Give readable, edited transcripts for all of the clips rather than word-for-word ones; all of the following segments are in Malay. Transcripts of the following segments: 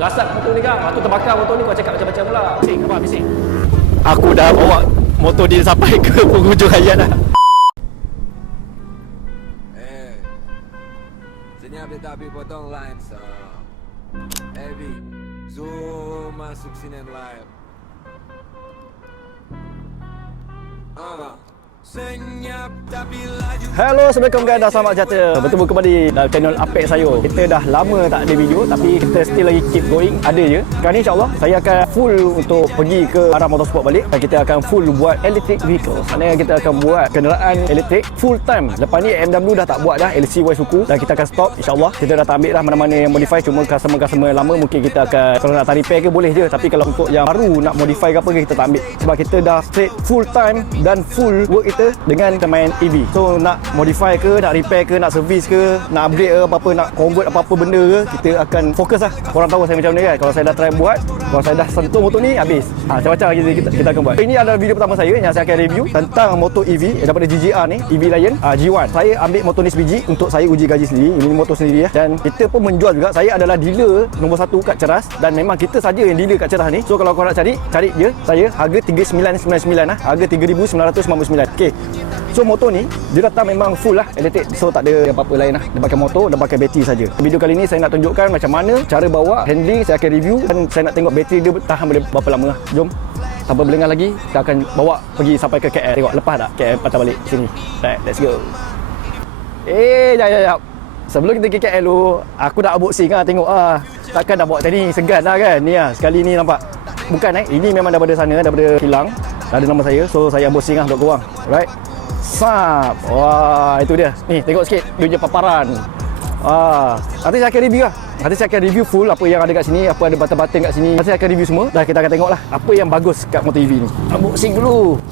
Lasat motor ni kan. Tu terbakar motor ni, kau cakap macam-macam pula. Bising, apa bising? Aku dah bawa motor dia sampai ke penghujung hayat dah. Senyap dia tak habis potong line so. Heavy zoom masuk sini live. Senyap tapi laju. Hello, Assalamualaikum guys, dah selamat sejahtera. Bertemu kembali dalam channel Apek Sayur. Kita dah lama tak ada video, tapi kita still lagi keep going, ada je. Sekarang ni insyaAllah saya akan full untuk pergi ke arah motorsport balik. Dan kita akan full buat electric vehicle. Maknanya kita akan buat kenderaan elektrik full time. Lepas ni MW dah tak buat dah, LCY suku. Dan kita akan stop insyaAllah. Kita dah tak ambil dah mana-mana yang modify. Cuma customer-customer lama mungkin kita akan, kalau nak tak repair ke boleh je. Tapi kalau untuk yang baru nak modify ke apa ke, kita tak ambil. Sebab kita dah straight full time dan full work kita dengan main EV. So nak modify ke, nak repair ke, nak service ke, nak upgrade ke, apa-apa, nak convert apa-apa benda ke, kita akan fokus lah. Korang tahu saya macam mana kan. Kalau saya dah try buat, kalau saya dah sentuh motor ni, habis. Macam-macam lagi kita akan buat. Ini adalah video pertama saya yang saya akan review tentang motor EV daripada GJR ni, EV Lion G1. Saya ambil motor ni sebiji untuk saya uji gaji sendiri. Ini motor sendiri ya. Dan kita pun menjual juga. Saya adalah dealer nombor 1 kat Ceras, dan memang kita saja yang dealer kat Ceras ni. So kalau korang nak cari je saya, harga 3999 lah. Harga 3999. Okey. So motor ni dia datang memang full lah elektrik. So tak ada apa-apa lain lah. Dia pakai motor, dia pakai bateri saja. Video kali ni saya nak tunjukkan macam mana cara bawa, handling, saya akan review, dan saya nak tengok bateri dia tahan boleh berapa lama lah. Jom. Tanpa berlengah lagi, kita akan bawa pergi sampai ke KL. Tengok lepas tak KL patah balik sini. Right, let's go. Jap. Sebelum kita ke KL tu, aku dah unboxing lah, tengok takkan dah bawa tadi segan lah kan. Ni lah, sekali ni nampak. Bukan ini memang daripada sana, daripada kilang. Ada nama saya, so saya unboxing lah untuk korang. Right. Sap. Wah, itu dia. Ni, tengok sikit dia punya paparan. Nanti saya akan review lah. Nanti saya akan review full apa yang ada kat sini, apa ada button-button kat sini. Nanti saya akan review semua. Dah, kita akan tengok lah apa yang bagus kat motor EV ni. Unboxing dulu.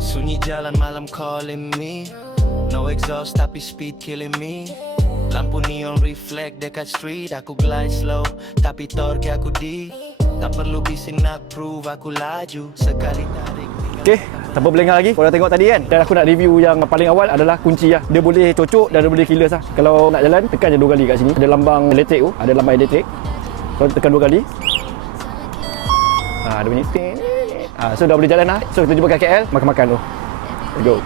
Sunyi jalan malam calling me. No exhaust tapi speed killing me. Lampu neon reflect dekat street. Aku glide slow tapi torque aku di. Tak perlu bising nak prove aku laju. Sekali tarik. Okey, tanpa berlengah lagi, korang tengok tadi kan. Dan aku nak review yang paling awal adalah kunci lah. Dia boleh cocok dan dia boleh keyless lah. Kalau nak jalan, tekan je 2 kali kat sini. Ada lambang elektrik tu, ada lambang elektrik. So tekan 2 kali. Ada bunyi. So dah boleh jalan lah. So kita jumpa kat KL, makan-makan tu. Let's go.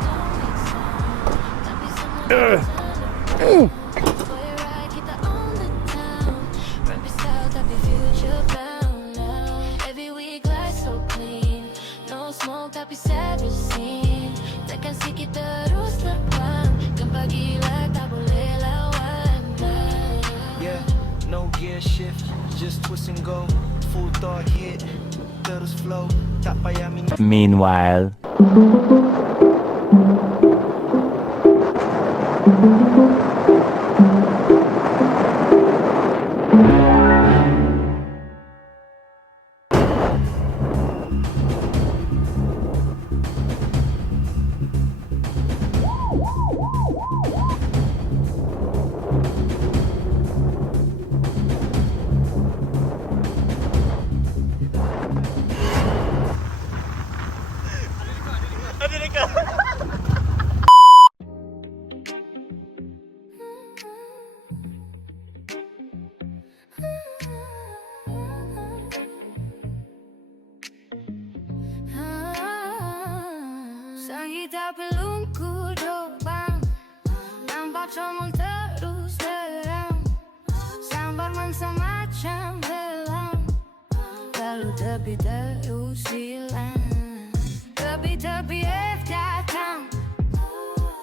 Meanwhile, kita belum ku dobang. Nampak comel terus terang. Sambar mangsa macam belang. Lalu tepi terus hilang. Tepi-tepi F datang.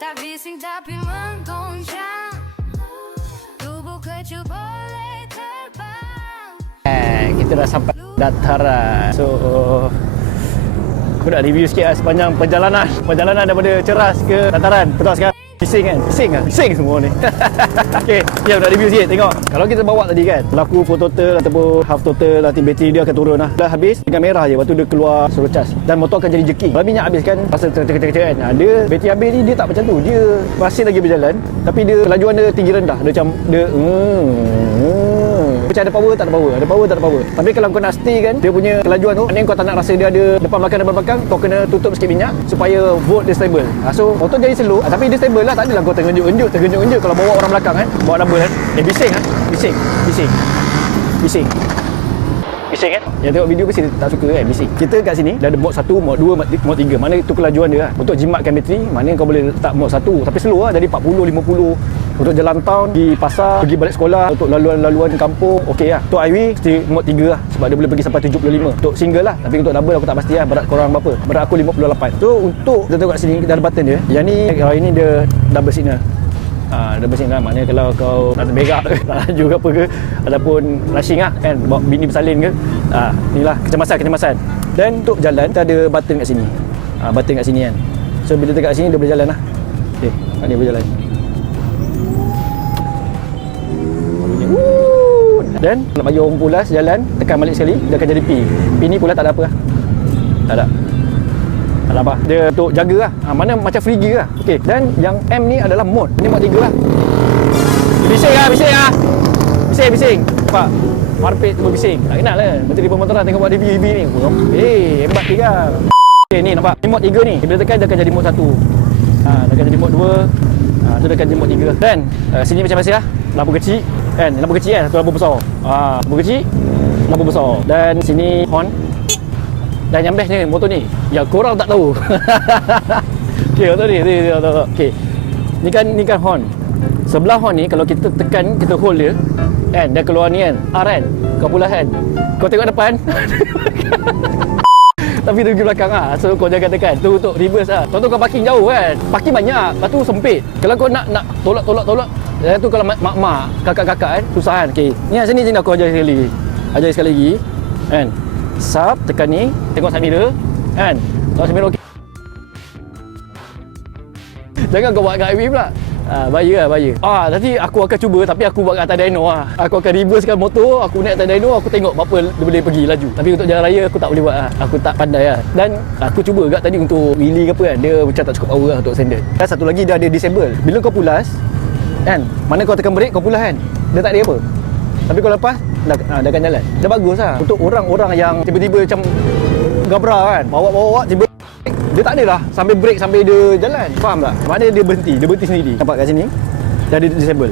Tak bising tapi menggoncang. Tubuh kecil boleh terbang. Kita dah sampai dataran. So aku nak review sikit lah sepanjang perjalanan daripada Ceras ke dataran. Betul sekarang bising kan? Bising semua ni. Okay, aku nak review sikit. Tengok, kalau kita bawa tadi kan, berlaku full total ataupun half total, nanti bateri dia akan turun lah. Dah habis, dengan merah je, lepas tu dia keluar suruh charge. Dan motor akan jadi jerking. Kalau minyak habis kan, pasal cek kan. Dia bateri habis ni, dia tak macam tu. Dia masih lagi berjalan, tapi dia kelajuan dia tinggi rendah. Dia macam, dia Macam ada power tak ada power, ada power tak ada power. Tapi kalau kau nak stay kan dia punya kelajuan tu, maknanya kau tak nak rasa dia ada depan belakang, kau kena tutup sikit minyak supaya volt dia stable. So motor jadi slow, tapi dia stable lah. Tak adalah kau tergenjuk kalau bawa orang belakang kan, bawa double kan. Bising kan? Bising kan? Yang tengok video mesti tak suka kan bising. Kita kat sini dah ada mod 1, mod 2, mod 3. Mana itu kelajuan dia lah. Untuk jimatkan bateri, mana kau boleh letak mod 1 tapi slow lah, jadi 40, 50. Untuk jalan town, di pasar, pergi balik sekolah, untuk laluan kampung, okey lah. Untuk highway, mesti mod 3 lah. Sebab dia boleh pergi sampai 75. Untuk single lah. Tapi untuk double aku tak pasti lah berat korang berapa. Berat aku 58. So untuk kita tengok kat sini, kita ada button dia. Yang ni, ini dia double signal. Double signal, maknanya kalau kau nak terberak ke, nak laju ke apa ke, ataupun rushing lah kan, bawa bini bersalin ke, inilah kecemasan. Dan untuk jalan, kita ada button kat sini. Button kat sini kan. So bila dekat sini, dia boleh jalan lah. Okay, ni boleh jalan. Dan nak bagi orang pulas jalan, tekan balik sekali, dia akan jadi P. P ni pula tak ada apa lah. Tak ada apa. Dia untuk jaga lah. Mana macam free gear lah. Okey. Dan yang M ni adalah mod. Ni mod 3 lah. Bising lah. Bising. Nampak? Marpet tu bising. Tak kenal lah. Menteri Pemotoran tengok buat review EV ni. Hebat juga. Okey ni nampak. Ni mod 3 ni. Bila tekan dia akan jadi mod 1. Dia akan jadi mod 2. Tu dia akan jadi mod 3. Dan sini macam biasa lah. Lampu kecil. Kan? Lampu kecil kan? Satu lampu besar. Lampu kecil. Lampu besar. Dan sini horn. Dan yang best ni motor ni yang korang tak tahu. Okey, motor ni okey. Ni kan horn. Sebelah horn ni kalau kita tekan, kita hold dia kan, dia keluar ni kan, R kan, kau pulas kan, kau tengok depan. Tapi tu pergi belakang lah. So kau jangan tekan. Tu untuk reverse lah. Contoh kau parking jauh kan, parking banyak, lepas tu sempit. Kalau kau nak tolak. Tu kalau mak-mak, kakak-kakak kan, susah kan. Okey, ni sini aku ajar sekali lagi kan. Sub, tekan ni, tengok side mirror kan. Tengok side mirror okey. Jangan kau buat kat highway pula. Bahaya. Nanti aku akan cuba, tapi aku buat kat atas dyno lah. Aku akan reversekan motor, aku naik atas dyno, aku tengok berapa dia boleh pergi laju. Tapi untuk jalan raya aku tak boleh buat lah. Aku tak pandai lah. Dan aku cuba kat tadi untuk wheelie ke apa kan, dia macam tak cukup power lah untuk standard. Dan satu lagi dia ada disable. Bila kau pulas kan, mana kau tekan brake kau pulas kan, dia tak ada apa. Tapi kalau lepas dah akan jalan. Dah bagus lah. Untuk orang-orang yang tiba-tiba macam gabra kan, bawa tiba dia tak adalah sambil break sambil dia jalan. Faham tak? Maknanya dia berhenti sendiri. Nampak kat sini? Dah ada disable.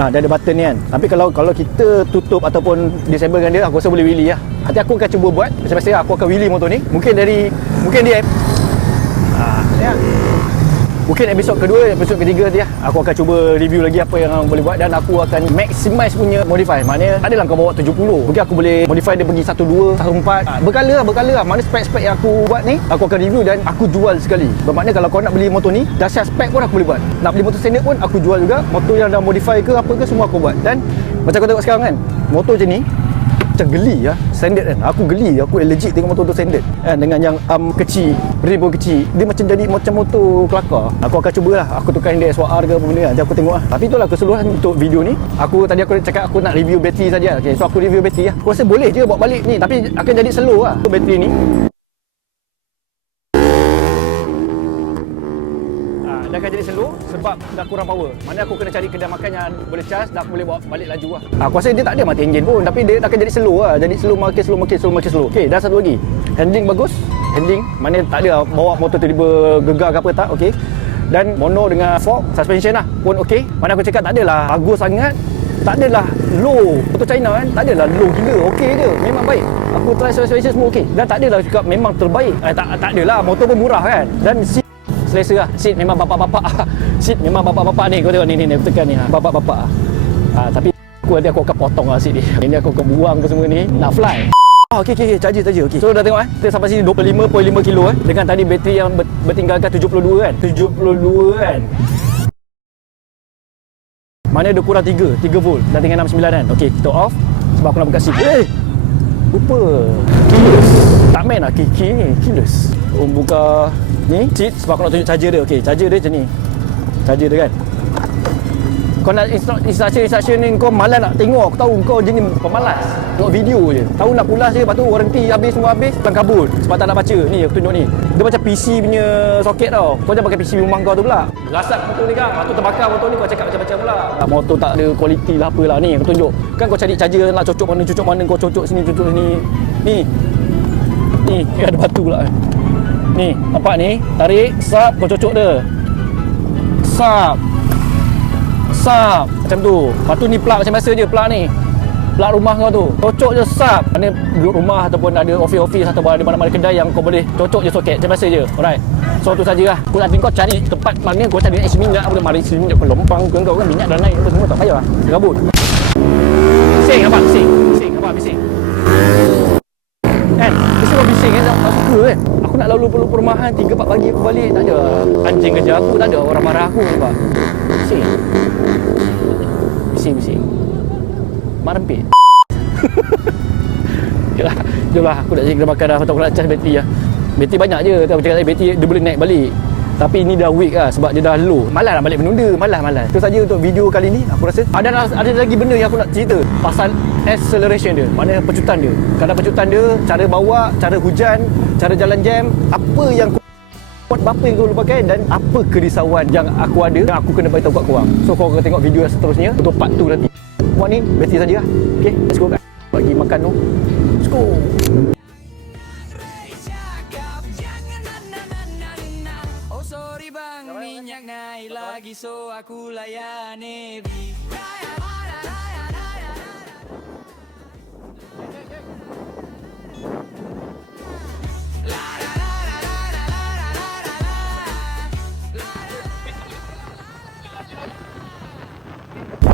Dah ada button ni kan. Tapi kalau kita tutup ataupun disablekan dia, aku rasa boleh wheelie lah. Nanti aku akan cuba buat. Biasa-biasa aku akan wheelie motor ni. Mungkin dia ya. Mungkin episod kedua, episod ketiga nanti lah. Aku akan cuba review lagi apa yang boleh buat. Dan aku akan maximize punya modify. Maknanya adalah kau bawa 70, mungkin aku boleh modify dia pergi 12, 14. Berkala lah. Mana spek-spek yang aku buat ni, aku akan review dan aku jual sekali. Bermakna kalau kau nak beli motor ni, dahsyat spek pun aku boleh buat. Nak beli motor standard pun aku jual juga. Motor yang dah modify ke apa ke, semua aku buat. Dan macam kau tengok sekarang kan, motor macam ni macam geli lah, standard kan. Aku geli, aku legit tengok motor tu standard kan, dengan yang kecil, rim pun kecil, dia macam jadi macam motor kelakar. Aku akan cubalah, aku tukar index SWR ke apa benda kan, nanti aku tengok lah. Tapi itulah keseluruhan untuk video ni. Tadi aku cakap aku nak review bateri saja. Okay, so aku review bateri lah. Aku rasa boleh je bawa balik ni, tapi akan jadi slow lah bateri ni. Dah akan jadi slow sebab dah kurang power. Mana aku kena cari kedai makan yang boleh charge dan aku boleh bawa balik laju lah. Aku rasa dia tak ada mati enjin pun, tapi dia akan jadi slow lah. Jadi slow makin slow. Okey, dah satu lagi. Handling bagus. Handling, mana tak ada bawa motor tiba-tiba gegar ke apa tak. Okey. Dan mono dengan fork, suspension lah pun okey. Mana aku cakap tak adalah bagus sangat. Tak adalah low. Motor China kan, tak adalah low gila. Okey je, memang baik. Aku try suspension semua okey. Dan tak adalah cakap memang terbaik. Tak adalah, motor pun murah kan. Dan selesa lah. Seat memang bapak-bapak. Seat memang bapak-bapak ni. Kau tengok ni aku tekan ni. Bapak-bapak. Tapi nanti aku akan potong lah seat ni. Ini aku akan buang ke semua ni. Nak fly. Okey. Charger. Okay. So dah tengok kita sampai sini 25.5 kilo dengan tadi bateri yang bertinggalkan 72 kan. 72 kan. Mana dia kurang 3 volt. Dah tinggal 69 kan. Okey, kita off. Sebab aku nak buka seat. Lupa. Keyless. Tak main lah kiki ni. Keyless. Buka ni seat sebab aku nak tunjuk charger dia. Okey, charger dia macam ni. Charger dia kan. Kau nak instruction ni, kau malas nak tengok. Aku tahu kau jenis pemalas. Tengok video je. Tahu nak pulas je, lepas tu warranty habis, semua habis, pulang kabur sebab tak nak baca. Ni aku tunjuk ni. Dia macam PC punya soket tau. Kau jangan pakai PC rumah kau tu pula. Rasap motor ni kan. Motor terbakar motor ni, kau cakap macam-macam pula. Motor tak ada kualiti lah apalah. Ni aku tunjuk. Kan kau cari charger nak cocok mana, kau cocok sini, cocok sini. Ni ada batu pula. Ni, nampak ni? Tarik, sap, kau cocok dia. Sap. Macam tu. Lepas tu ni plug macam biasa je, plug ni. Plug rumah kau tu. Cocok je sap. Mana duduk rumah ataupun ada office ataupun ada mana-mana kedai yang kau boleh cocok je soket. Macam biasa je. Alright. So tu sajalah. Nanti kau cari tempat mana kau cari minyak, apa mari minyak kau lompang kau kan minyak dah naik apa semua tak payah. Gabut. Bising apa? Bising. Bising. Kan? Bising kau bising kan? Tak suka kan? Aku nak lalu perumahan 3-4 pagi aku balik. Tak ada anjing kerja aku, tak ada orang marah aku nampak. Bising. Mak rempit. Jomlah aku nak cari kedai makan dah. Aku nak charge bateri lah. Bateri banyak je. Aku cakap tadi bateri dia boleh naik balik. Tapi ini dah weak lah sebab dia dah low. Malas nak balik menunda. Malas. Itu saja untuk video kali ni. Aku rasa ada lagi benda yang aku nak cerita pasal acceleration dia. Maknanya pecutan dia. Kadang pecutan dia, cara bawa, cara hujan, cara jalan jam, apa yang berapa yang kau lupakan dan apa kerisauan yang aku ada yang aku kena beritahu kat korang. So korang akan tengok video yang seterusnya untuk part 2 nanti. Buat ni bateri saja lah. Okay, let's go guys. Bagi makan tu. Let's go. Oh sorry bang, minyak naik lagi so aku layani.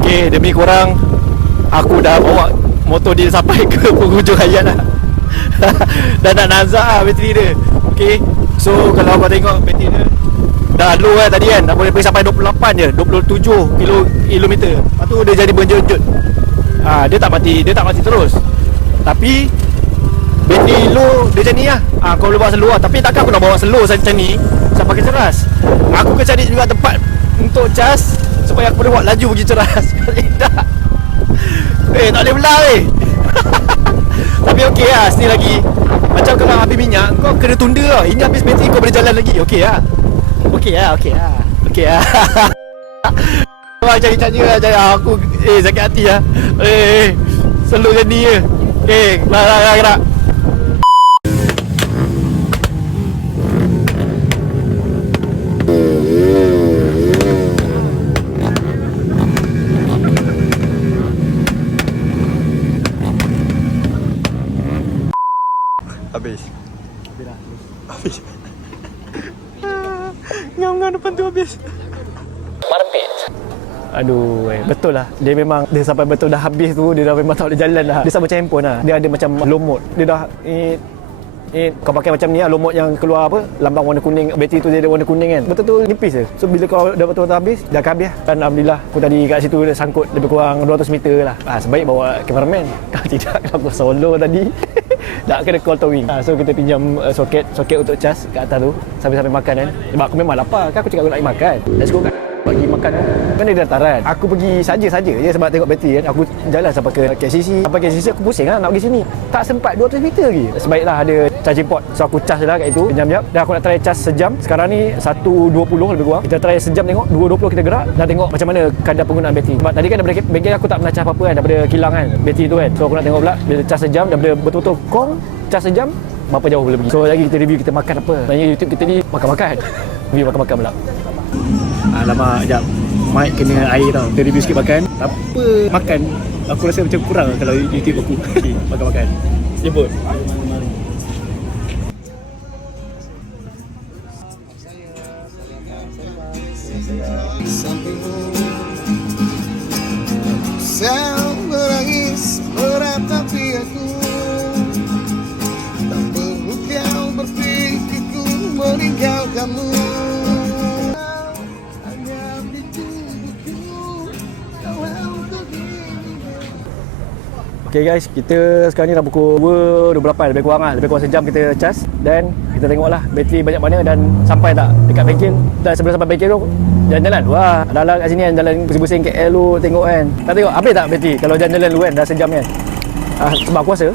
Okay, demi korang, aku dah bawa motor dia sampai ke penghujung hayat dah. Dah nak nazak lah bateri dia. Okay, so kalau kau tengok bateri dia dah low lah tadi kan. Dah boleh pergi sampai 28 je, 27 kilometer. Lepas tu dia jadi berjut-jut. Dia tak mati terus. Tapi bateri low dia macam ni lah. Kau boleh bawa slow lah. Tapi takkan aku nak bawa slow macam ni sampai ke ceras. Aku kena cari juga tempat untuk cas supaya aku boleh buat laju pergi ceras. Tak boleh belah Tapi okey lah, sini lagi. Macam kalau habis minyak, kau kena tunda lah. Ini habis bateri kau boleh jalan lagi. Okey lah. Kau cari lah. Aku sakit hati lah. Selalu macam ni je. Gerak. Habis. Ngam-ngam depan tu habis. Marpit. Aduh, betul lah. Dia sampai betul dah habis tu, dia dah memang tak boleh jalan dah. Dia sama macam handphone lah. Dia ada macam low mode. Dia dah kau pakai macam ni lah, low mode yang keluar apa, lambang warna kuning, bateri tu dia ada warna kuning kan. Betul-betul nipis je. So bila kau dah betul-betul habis, dah akan habis. Dan alhamdulillah, aku tadi kat situ dia sangkut lebih kurang 200 meter lah. Sebaik bawa cameraman. Kalau tidak, kalau aku solo tadi tak kena call towing. So kita pinjam soket untuk cas kat atas tu sambil-sambil makan kan. Sebab aku memang lapar kan, aku cakap aku nak pergi makan. Let's go kan. Bagi makan tu kan dia dataran. Aku pergi saja je sebab tengok bateri kan. Aku jalan sampai ke KCC. Sampai KCC aku pusing lah nak pergi sini. Tak sempat 200 meter lagi. Sebaiklah ada charging port. So aku charge lah kat itu. Jam-jam. Dan aku nak try charge sejam. Sekarang ni 1.20 lebih kurang. Kita try sejam tengok. 2.20 kita gerak. Dan tengok macam mana kadar penggunaan bateri. Sebab tadi kan daripada bengkel aku tak pernah charge apa-apa kan. Daripada kilang kan bateri tu kan. So aku nak tengok pula bila charge sejam. Daripada betul-betul kong charge sejam, berapa jauh boleh pergi. So lagi kita review kita makan apa. Sebenarnya YouTube kita ni makan-makan. Review makan-makan pula. Alamak, sekejap. Mic kena air tau. Kita review sikit makan. Apa makan, aku rasa macam kurang kalau YouTube aku. Okay, makan-makan. Jemput. Saya menangis meratapi aku. Tak perlu kau berpikirku meninggalkanmu. Okay guys, kita sekarang ni dah pukul 2.28 lebih kurang lah. Lebih kurang sejam kita cas. Dan kita tengoklah bateri banyak mana dan sampai tak dekat bengkel. Dan sebelum sampai bengkel tu jalan-jalan. Wah, ada kat sini kan jalan pusing-pusing KL tu tengok kan. Tak tengok habis tak bateri kalau jalan-jalan dulu kan dah sejam kan. Sebab aku rasa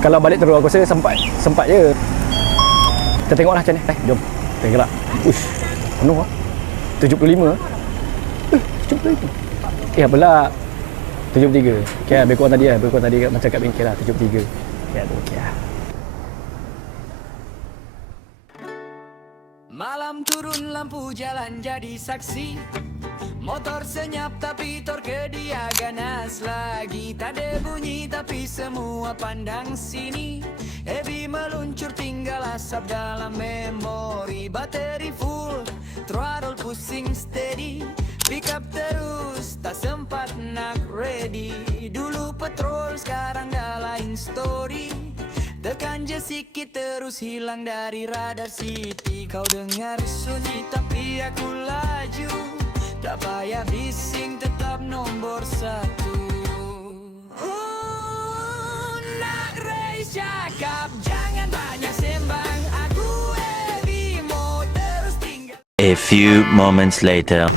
kalau balik terus aku rasa sempat je. Kita tengoklah macam ni. Jom. Kita gerak. Uish. Penuh ah. 75. 75. Apalah. 73. Okey, lebih kurang tadi lah. Lebih kurang tadi macam kat bengkel lah 73. Ya tu okey lah. Malam turun lampu jalan jadi saksi. Motor senyap tapi torque dia ganas lagi. Tak ada bunyi tapi semua pandang sini. Heavy meluncur tinggal asap dalam memori. Bateri full, throttle pusing steady. Pick up terus, tak sempat nak ready. Dulu petrol, sekarang dah lain story. Tekan je sikit terus hilang dari radar city. Kau dengar sunyi tapi aku laju. Tak payah bising tetap nombor 1. Nak race cakap jangan banyak sembang. Aku heavy mau terus tinggal. A few moments later.